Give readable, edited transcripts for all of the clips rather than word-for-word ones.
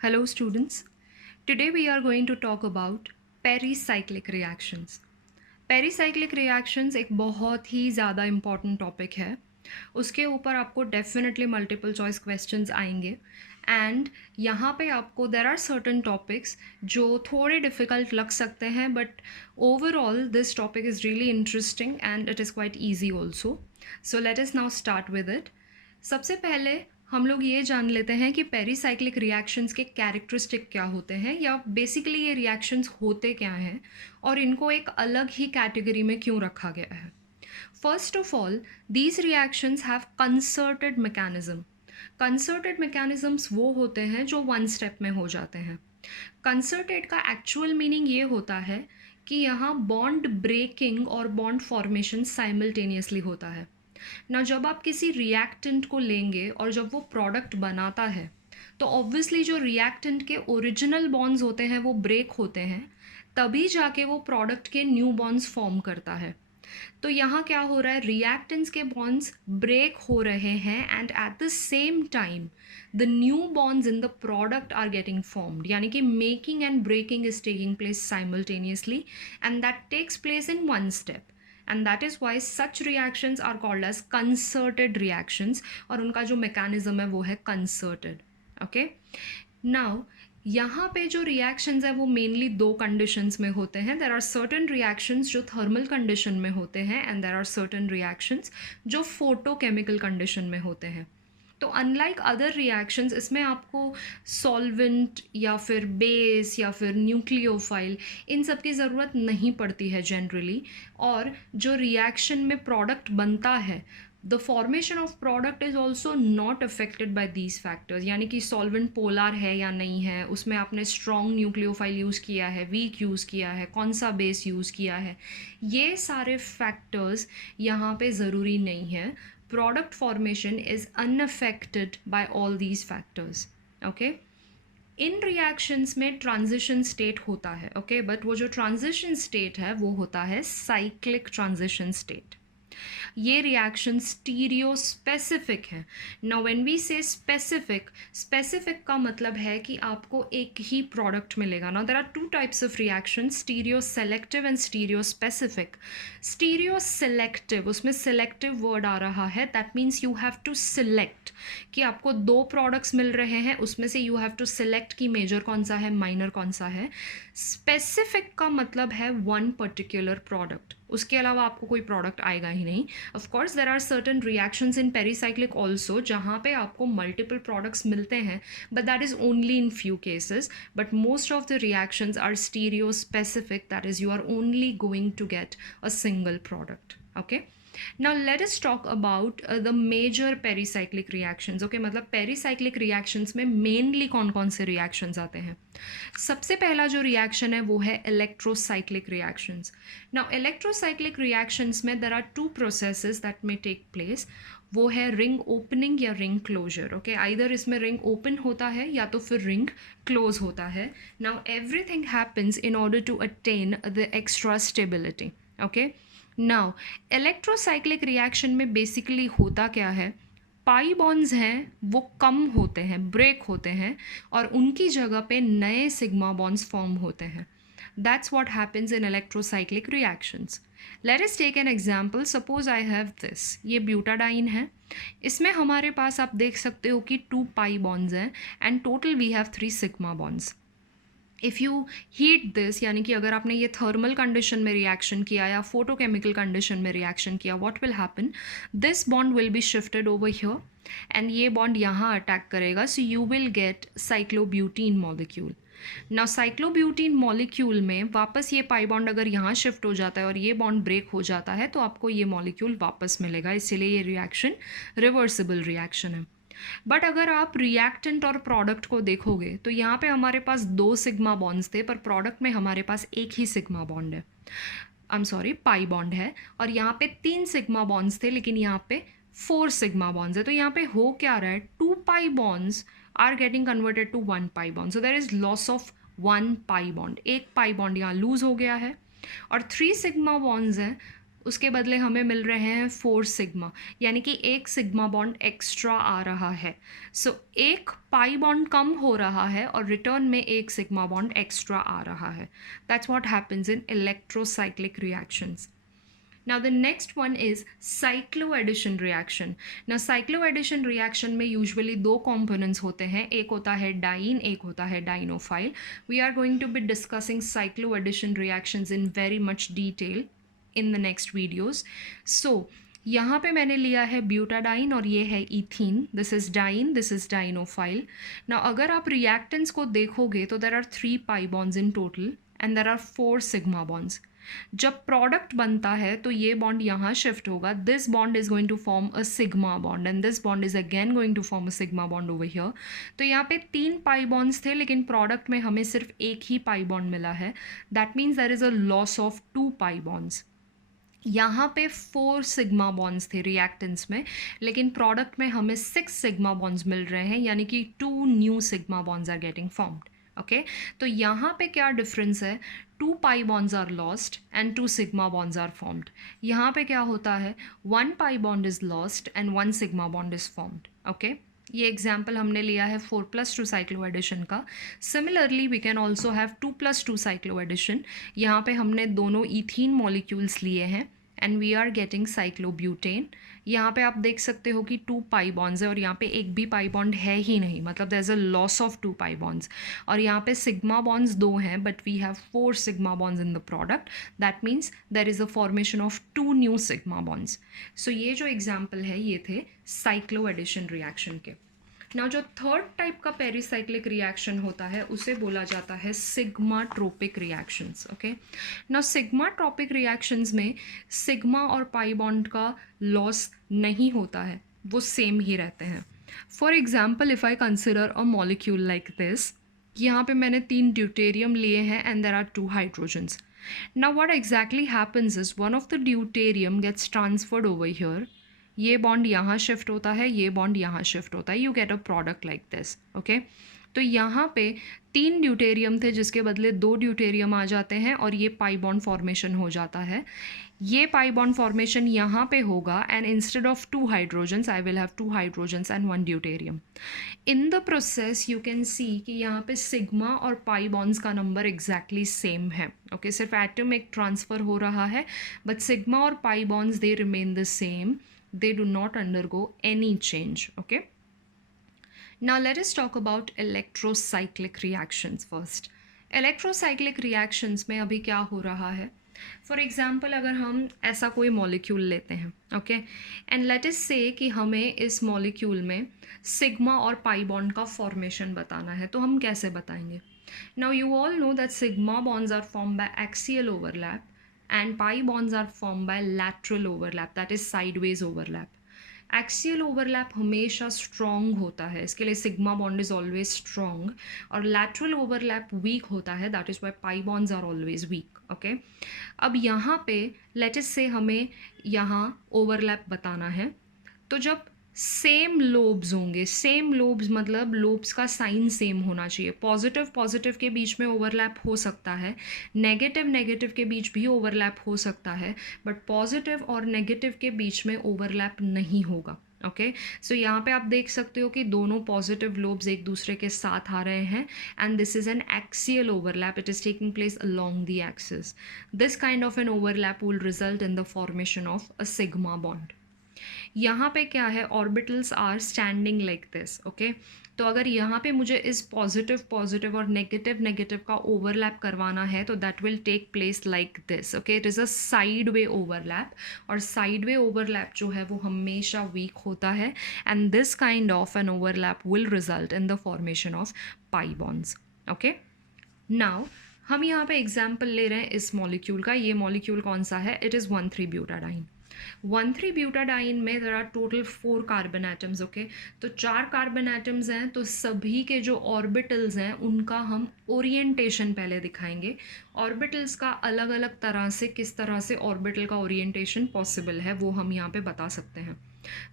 Hello students, today we are going to talk about pericyclic reactions. Pericyclic reactions एक बहुत ही ज़्यादा important topic है. उसके ऊपर आपको डेफिनेटली मल्टीपल चॉइस क्वेश्चंस आएंगे एंड यहाँ पे आपको देर आर सर्टन टॉपिक्स जो थोड़े डिफ़िकल्ट लग सकते हैं but overall this topic is really interesting and it is quite easy also. So let us now start with it. सबसे पहले हम लोग ये जान लेते हैं कि पेरीसाइक्लिक रिएक्शंस के कैरेक्टरिस्टिक क्या होते हैं या बेसिकली ये रिएक्शंस होते क्या हैं और इनको एक अलग ही कैटेगरी में क्यों रखा गया है. First of all, these reactions have concerted mechanism. Concerted mechanisms वो होते हैं जो वन स्टेप में हो जाते हैं. कंसर्टेड का एक्चुअल मीनिंग ये होता है कि यहाँ बॉन्ड ब्रेकिंग और बॉन्ड फॉर्मेशन साइमल्टेनियसली होता है ना. जब आप किसी रिएक्टेंट को लेंगे और जब वो प्रोडक्ट बनाता है तो ऑब्वियसली जो रिएक्टेंट के ओरिजिनल बॉन्ड्स होते हैं वो ब्रेक होते हैं, तभी जाके वो प्रोडक्ट के न्यू बॉन्ड्स फॉर्म करता है. तो यहाँ क्या हो रहा है, रिएक्टेंट्स के बॉन्ड्स ब्रेक हो रहे हैं and at the same time the new bonds in the product are getting formed. यानी कि making and breaking is taking place simultaneously and that takes place in one step. And that is why such reactions are called as concerted reactions और उनका जो mechanism है वो है concerted. Okay? Now, यहाँ पे जो reactions है वो mainly दो conditions में होते हैं. There are certain reactions जो thermal condition में होते हैं and there are certain reactions जो photochemical condition में होते हैं. तो अनलाइक अदर रिएक्शंस इसमें आपको सॉल्वेंट या फिर बेस या फिर न्यूक्लियोफाइल इन सब की ज़रूरत नहीं पड़ती है जनरली. और जो रिएक्शन में प्रोडक्ट बनता है, the formation of product is also not affected by these factors. यानी कि सॉल्वेंट पोलर है या नहीं है, उसमें आपने स्ट्रॉन्ग न्यूक्लियोफाइल यूज़ किया है, वीक यूज़ किया है, कौन सा बेस यूज़ किया है, ये सारे फैक्टर्स यहाँ पे ज़रूरी नहीं है. Product formation is unaffected by all these factors. Okay? In reactions में ट्रांजिशन स्टेट होता है. ओके, बट वो जो ट्रांजिशन स्टेट है वो होता है साइक्लिक ट्रांजिशन स्टेट. ये रिएक्शन स्टीरियो स्पेसिफिक है. Now when we say specific, specific का मतलब है कि आपको एक ही प्रोडक्ट मिलेगा. Now there are two types of reaction, stereo selective and stereo specific. Stereo selective, उसमें सेलेक्टिव वर्ड आ रहा है, that means you have to select कि आपको दो प्रोडक्ट्स मिल रहे हैं, उसमें से यू हैव टू सिलेक्ट कि मेजर कौन सा है, माइनर कौन सा है. स्पेसिफिक का मतलब है वन पर्टिकुलर प्रोडक्ट, उसके अलावा आपको कोई प्रोडक्ट आएगा ही नहीं. Of course there are certain reactions in pericyclic also जहाँ पे आपको मल्टीपल प्रोडक्ट्स मिलते हैं, but that is only in few cases. But most of the reactions are stereo specific, that is you are only going to get a single product. Okay, now let us talk about the major pericyclic reactions. Okay, मतलब pericyclic reactions में mainly कौन कौन से reactions आते हैं. सबसे पहला जो reaction है वो है electrocyclic reactions. Now electrocyclic reactions में there are two processes that may take place. वो है ring opening या ring closure. Okay, either इसमें ring open होता है या तो फिर ring close होता है. Now everything happens in order to attain the extra stability. Okay, now electrocyclic reaction में बेसिकली होता क्या है, पाई बॉन्ड्स हैं वो कम होते हैं, ब्रेक होते हैं और उनकी जगह पे नए सिग्मा बॉन्ड्स फॉर्म होते हैं. That's what happens in electrocyclic reactions. Let us take an example. Suppose I have this, ये ब्यूटाडाइन है, इसमें हमारे पास आप देख सकते हो कि 2 पाई बॉन्ड्स हैं and total we have 3 sigma bonds. If you heat this, यानी कि अगर आपने ये थर्मल कंडीशन में रिएक्शन किया या फोटोकेमिकल कंडीशन में रिएक्शन किया, what will happen, this bond will be shifted over here and ये बॉन्ड यहाँ अटैक करेगा. So you will get cyclobutene molecule. Now cyclobutene molecule में वापस ये पाई बॉन्ड अगर यहाँ शिफ्ट हो जाता है और ये बॉन्ड ब्रेक हो जाता है तो आपको ये मॉलिक्यूल वापस मिलेगा. इसीलिए ये रिएक्शन रिवर्सिबल रिएक्शन है. बट अगर आप रिएक्टेंट और प्रोडक्ट को देखोगे तो यहाँ पे हमारे पास 2 सिग्मा बॉन्ड्स थे पर प्रोडक्ट में हमारे पास एक ही सिग्मा बॉन्ड है, पाई बॉन्ड है. और यहाँ पे 3 सिग्मा बॉन्ड्स थे लेकिन यहाँ पे 4 सिग्मा बॉन्ड्स है. तो यहाँ पे हो क्या रहा है, 2 pi bonds are getting converted to 1 pi bond. So there is loss of 1 pi bond. एक पाई बॉन्ड यहाँ लूज हो गया है और 3 सिग्मा बॉन्ड्स हैं उसके बदले हमें मिल रहे हैं 4 सिग्मा, यानी कि एक सिग्मा बॉन्ड एक्स्ट्रा आ रहा है। सो एक पाई बॉन्ड कम हो रहा है और रिटर्न में एक सिग्मा बॉन्ड एक्स्ट्रा आ रहा है। That's what happens in electrocyclic reactions. Now the next one is cycloaddition reaction. Now cycloaddition reaction में usually दो components होते हैं, एक होता है डाइन, एक होता है dienophile. We are going to be discussing cycloaddition reactions in very much detail in the next videos. So यहाँ पे मैंने लिया है ब्यूटाडाइन और ये है ethene. This is diene, this is dienophile. ना अगर आप रिएक्टेंट्स को देखोगे तो there are 3 pi bonds in total and there are 4 sigma bonds. जब प्रोडक्ट बनता है तो ये बॉन्ड यहाँ शिफ्ट होगा. This bond is going to form a sigma bond and this bond is again going to form a sigma bond over here. तो यहाँ पे 3 पाई बॉन्ड्स थे लेकिन प्रोडक्ट में हमें सिर्फ एक ही पाई बॉन्ड मिला है. That means there is a loss of 2 pi bonds. यहाँ पे 4 सिग्मा बॉन्ड्स थे रिएक्टेंट्स में, लेकिन प्रोडक्ट में हमें 6 सिग्मा बॉन्ड्स मिल रहे हैं, यानी कि 2 new sigma bonds are getting formed. Okay, तो यहाँ पे क्या डिफरेंस है? 2 pi bonds are lost and 2 sigma bonds are formed. यहाँ पे क्या होता है? 1 pi bond is lost and 1 sigma bond is formed. Okay, ये एग्जाम्पल हमने लिया है 4+2 साइक्लोएडिशन का. Similarly we can also have 2+2 cycloaddition. यहाँ पे हमने दोनों इथीन मॉलिक्यूल्स लिए हैं and we are getting cyclobutane. यहाँ पे आप देख सकते हो कि 2 पाई बॉन्ड्स है और यहाँ पे एक भी पाई बॉन्ड है ही नहीं, मतलब there is a loss of 2 pi bonds. और यहाँ पे सिग्मा बॉन्ड्स 2 हैं but we have 4 sigma bonds in the product. That means there is a formation of 2 new sigma bonds. So ये जो एग्जाम्पल है ये थे साइक्लोएडिशन रिएक्शन के. नाउ जो थर्ड टाइप का पेरीसाइक्लिक रिएक्शन होता है उसे बोला जाता है sigmatropic reactions. Okay, now sigmatropic reactions में सिग्मा और पाई बॉन्ड का लॉस नहीं होता है, वो सेम ही रहते हैं. For example if I consider a molecule like this, यहाँ पे मैंने 3 ड्यूटेरियम लिए हैं and there are 2 hydrogens. Now what exactly happens is one of the deuterium gets transferred over here. ये बॉन्ड यहाँ शिफ्ट होता है, ये बॉन्ड यहाँ शिफ्ट होता है. You get a product like this. Okay, तो यहाँ पे 3 ड्यूटेरियम थे जिसके बदले 2 ड्यूटेरियम आ जाते हैं और ये पाई बॉन्ड फॉर्मेशन हो जाता है. ये पाई बॉन्ड फॉर्मेशन यहाँ पे होगा and instead of 2 hydrogens I will have 2 hydrogens and 1 deuterium. In the process you can see कि यहाँ पे सिग्मा और पाई बॉन्ड्स का नंबर एग्जैक्टली सेम है. ओके, सिर्फ एटम एक ट्रांसफ़र हो रहा है बट सिग्मा और pi bonds they remain the same. They do not undergo any change. Okay, now let us talk about electrocyclic reactions first. Electrocyclic reactions में अभी क्या हो रहा है? For example अगर हम ऐसा कोई मॉलिक्यूल लेते हैं, ओके, एंड लेट अस से कि हमें इस मॉलिक्यूल में सिग्मा और पाई बॉन्ड का फॉर्मेशन बताना है, तो हम कैसे बताएंगे? Now you all know that sigma bonds are formed by axial overlap and pi bonds are formed by lateral overlap, that is sideways overlap. Axial overlap हमेशा strong होता है, इसके लिए sigma bond is always strong, और lateral overlap weak होता है, that is why pi bonds are always weak. Okay, अब यहाँ पे let us say हमें यहाँ overlap बताना है, तो जब सेम लोब्स होंगे, सेम लोब्स मतलब लोब्स का साइन सेम होना चाहिए. पॉजिटिव पॉजिटिव के बीच में ओवरलैप हो सकता है, नेगेटिव नेगेटिव के बीच भी ओवरलैप हो सकता है, बट पॉजिटिव और नेगेटिव के बीच में ओवरलैप नहीं होगा. ओके, सो यहाँ पे आप देख सकते हो कि दोनों पॉजिटिव लोब्स एक दूसरे के साथ आ रहे हैं and this is an axial overlap. It is taking place along the axis. This kind of an overlap will result in the formation of a sigma bond. यहाँ पे क्या है? Orbitals are standing like this. Okay, तो अगर यहाँ पे मुझे इस पॉजिटिव पॉजिटिव और नेगेटिव नेगेटिव का ओवरलैप करवाना है तो that will take place like this. Okay, it is a side way overlap, और साइड वे ओवरलैप जो है वो हमेशा वीक होता है and this kind of an overlap will result in the formation of pi bonds. Okay, now हम यहाँ पे एग्जाम्पल ले रहे हैं इस मॉलिक्यूल का. ये मॉलिक्यूल कौन सा है? It is one three butadiene. 1,3-ब्यूटाडाइन में there are total 4 carbon atoms. Okay, तो 4 कार्बन एटम्स हैं, तो सभी के जो ऑर्बिटल्स हैं उनका हम ओरिएंटेशन पहले दिखाएंगे. ऑर्बिटल्स का अलग अलग तरह से किस तरह से ऑर्बिटल का ओरिएंटेशन पॉसिबल है वो हम यहाँ पे बता सकते हैं.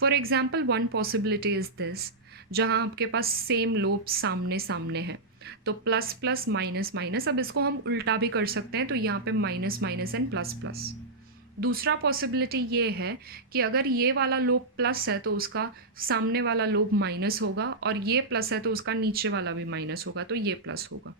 For example one possibility is this, जहाँ आपके पास सेम लोब सामने सामने है, तो प्लस प्लस माइनस माइनस. अब इसको हम उल्टा भी कर सकते हैं, तो यहाँ पे minus minus and plus plus. दूसरा पॉसिबिलिटी ये है कि अगर ये वाला लोब प्लस है तो उसका सामने वाला लोब माइनस होगा, और ये प्लस है तो उसका नीचे वाला भी माइनस होगा, तो ये प्लस होगा।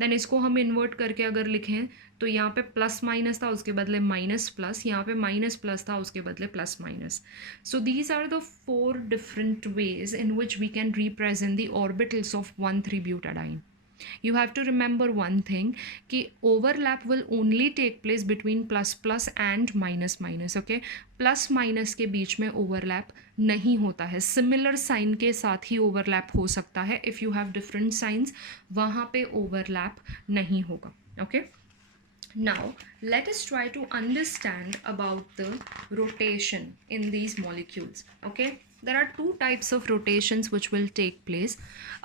देन इसको हम इन्वर्ट करके अगर लिखें तो यहाँ पे प्लस माइनस था, उसके बदले माइनस प्लस, यहाँ पे माइनस प्लस था, उसके बदले plus minus. So these are the 4 different ways in which we can represent the orbitals of 1,3-butadiene. You have to remember one thing कि overlap will only take place between plus plus and minus minus. Okay, plus minus के बीच में overlap नहीं होता है। Similar sign के साथ ही overlap हो सकता है। If you have different science, वहाँ पे ओवरलैप नहीं होगा। Okay, now let us try to understand about the rotation in these molecules. Okay, there are two types of rotations which will take place.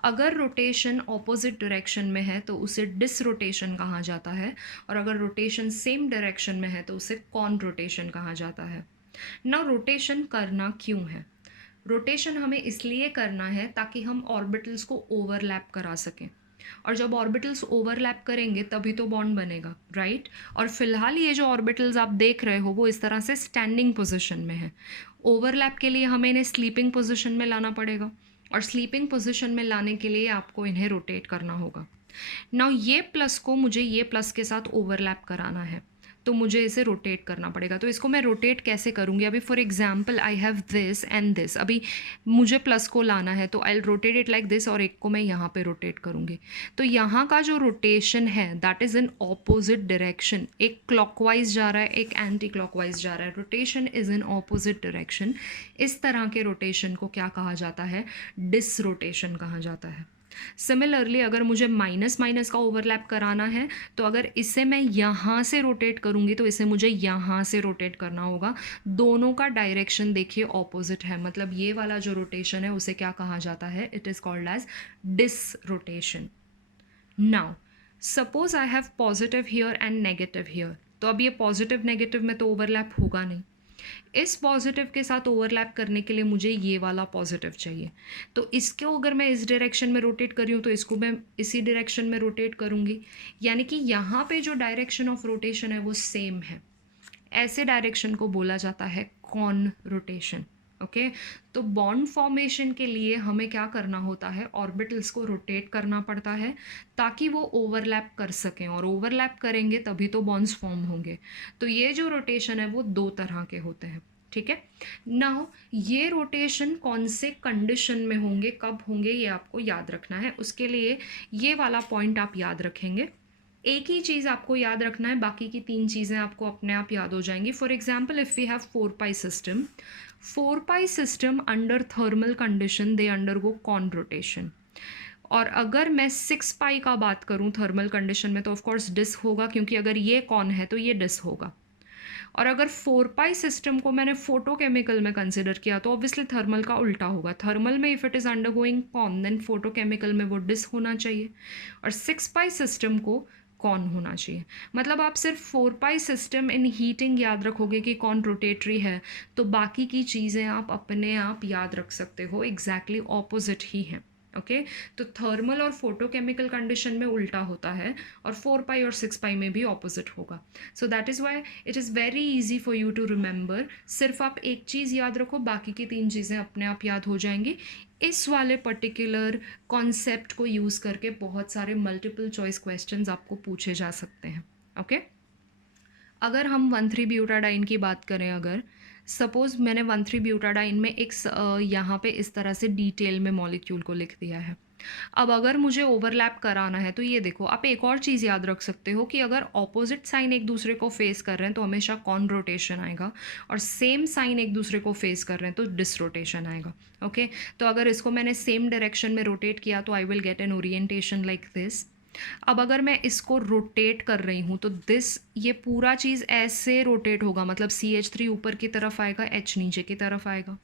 अगर rotation opposite direction में है तो उसे डिसरोटेशन कहा जाता है, और अगर रोटेशन सेम डायरेक्शन में है तो उसे कॉन रोटेशन कहा जाता है। ना रोटेशन करना क्यों है? रोटेशन हमें इसलिए करना है ताकि हम ऑर्बिटल्स को ओवरलैप करा सकें, और जब ऑर्बिटल्स ओवरलैप करेंगे तभी तो बॉन्ड बनेगा, राइट। और फिलहाल ये जो ऑर्बिटल्स आप देख रहे हो वो इस तरह से स्टैंडिंग पोजीशन में है। ओवरलैप के लिए हमें इन्हें स्लीपिंग पोजीशन में लाना पड़ेगा, और स्लीपिंग पोजीशन में लाने के लिए आपको इन्हें रोटेट करना होगा। नाउ ये प्लस को मुझे ये प्लस के साथ ओवरलैप कराना है, तो मुझे इसे रोटेट करना पड़ेगा। तो इसको मैं रोटेट कैसे करूँगी? अभी for example I have this and this, अभी मुझे प्लस को लाना है तो आई रोटेट इट लाइक दिस, और एक को मैं यहाँ पे रोटेट करूँगी। तो यहाँ का जो रोटेशन है that is in opposite direction, एक क्लॉकवाइज जा रहा है, एक एंटी क्लॉकवाइज जा रहा है। Rotation is in opposite direction. इस तरह के रोटेशन को क्या कहा जाता है? डिसरोटेशन कहा जाता है। सिमिलरली अगर मुझे माइनस माइनस का ओवरलैप कराना है तो अगर इसे मैं यहाँ से रोटेट करूँगी तो इसे मुझे यहाँ से रोटेट करना होगा। दोनों का डायरेक्शन देखिए ऑपोजिट है, मतलब ये वाला जो रोटेशन है उसे क्या कहा जाता है? It is called as dis rotation. Now suppose I have positive here and negative here, तो अब ये पॉजिटिव नेगेटिव में तो ओवरलैप होगा नहीं। इस पॉजिटिव के साथ ओवरलैप करने के लिए मुझे ये वाला पॉजिटिव चाहिए, तो इसको अगर मैं इस डायरेक्शन में रोटेट कर रही हूँ तो इसको मैं इसी डायरेक्शन में रोटेट करूँगी, यानी कि यहाँ पे जो डायरेक्शन ऑफ रोटेशन है वो सेम है। ऐसे डायरेक्शन को बोला जाता है कॉन रोटेशन। ओके, तो बॉन्ड फॉर्मेशन के लिए हमें क्या करना होता है? ऑर्बिटल्स को रोटेट करना पड़ता है ताकि वो ओवरलैप कर सकें, और ओवरलैप करेंगे तभी तो बॉन्ड्स फॉर्म होंगे। तो ये जो रोटेशन है वो 2 तरह के होते हैं, ठीक है। नाउ ये रोटेशन कौन से कंडीशन में होंगे, कब होंगे, ये आपको याद रखना है। उसके लिए ये वाला पॉइंट आप याद रखेंगे। एक ही चीज़ आपको याद रखना है, बाकी की 3 चीज़ें आपको अपने आप याद हो जाएंगी। For example if we have 4 pi system, 4 pi system under thermal condition they undergo con rotation. और अगर मैं 6 पाई का बात करूं थर्मल कंडीशन में तो ऑफकोर्स डिस होगा, क्योंकि अगर ये कॉन है तो ये डिस होगा। और अगर 4 पाई सिस्टम को मैंने फोटोकेमिकल में कंसिडर किया तो ऑब्वियसली थर्मल का उल्टा होगा। थर्मल में if it is undergoing con then photochemical में वो डिस होना चाहिए, और 6 पाई सिस्टम को कौन होना चाहिए। मतलब आप सिर्फ 4 पाई सिस्टम इन हीटिंग याद रखोगे कि कौन रोटेटरी है, तो बाकी की चीज़ें आप अपने आप याद रख सकते हो, एग्जैक्टली ऑपोजिट ही हैं। ओके, तो थर्मल और फोटोकेमिकल कंडीशन में उल्टा होता है, और 4 पाई और 6 पाई में भी ऑपोजिट होगा। So that is why it is very easy for you to remember. सिर्फ आप एक चीज़ याद रखो, बाकी की 3 चीज़ें अपने आप याद हो जाएंगी। इस वाले पर्टिकुलर कॉन्सेप्ट को यूज़ करके बहुत सारे मल्टीपल चॉइस क्वेश्चंस आपको पूछे जा सकते हैं। ओके, अगर हम 1,3-ब्यूटाडाइन की बात करें, अगर सपोज़ मैंने 1,3-ब्यूटाडाइन में एक यहाँ पे इस तरह से डिटेल में मॉलिक्यूल को लिख दिया है। अब अगर मुझे ओवरलैप कराना है तो ये देखो, आप एक और चीज़ याद रख सकते हो कि अगर ऑपोजिट साइन एक दूसरे को फेस कर रहे हैं तो हमेशा कॉन रोटेशन आएगा, और सेम साइन एक दूसरे को फेस कर रहे हैं तो डिस रोटेशन आएगा। ओके, तो अगर इसको मैंने सेम डायरेक्शन में रोटेट किया तो I will get an orientation like this. अब अगर मैं इसको रोटेट कर रही हूँ तो ये पूरा चीज़ ऐसे रोटेट होगा, मतलब CH3 ऊपर की तरफ आएगा, H नीचे की तरफ आएगा।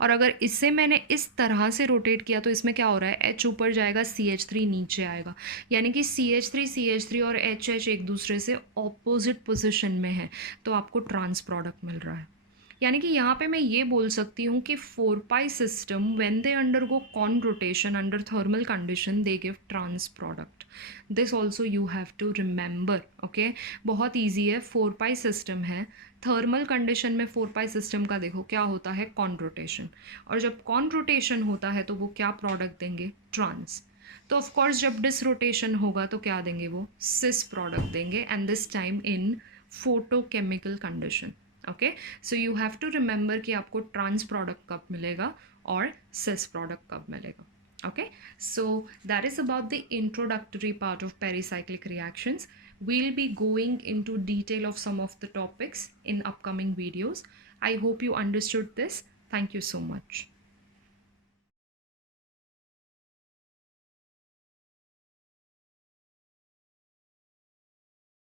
और अगर इसे मैंने इस तरह से रोटेट किया तो इसमें क्या हो रहा है? H ऊपर जाएगा, CH3 नीचे आएगा, यानी कि CH3 और HH एक दूसरे से ऑपोजिट पोजिशन में है, तो आपको ट्रांस प्रोडक्ट मिल रहा है। यानी कि यहाँ पे मैं ये बोल सकती हूँ कि 4 pi system when they undergo con rotation under thermal condition they give trans product. This also you have to remember. Okay, बहुत ईजी है. 4 पाई सिस्टम है. थर्मल कंडीशन में 4 पाई सिस्टम का देखो क्या होता है, कॉन रोटेशन. और जब कॉन रोटेशन होता है तो वो क्या प्रोडक्ट देंगे, ट्रांस. तो ऑफ कोर्स जब डिस रोटेशन होगा तो क्या देंगे, वो सिस प्रोडक्ट देंगे. And this time in photochemical condition. Okay, so you have to remember कि आपको ट्रांस प्रोडक्ट कब मिलेगा और सिस प्रोडक्ट कब मिलेगा. Okay, so that is about the introductory part of pericyclic reactions. We'll be going into detail of some of the topics in upcoming videos. I hope you understood this. Thank you so much.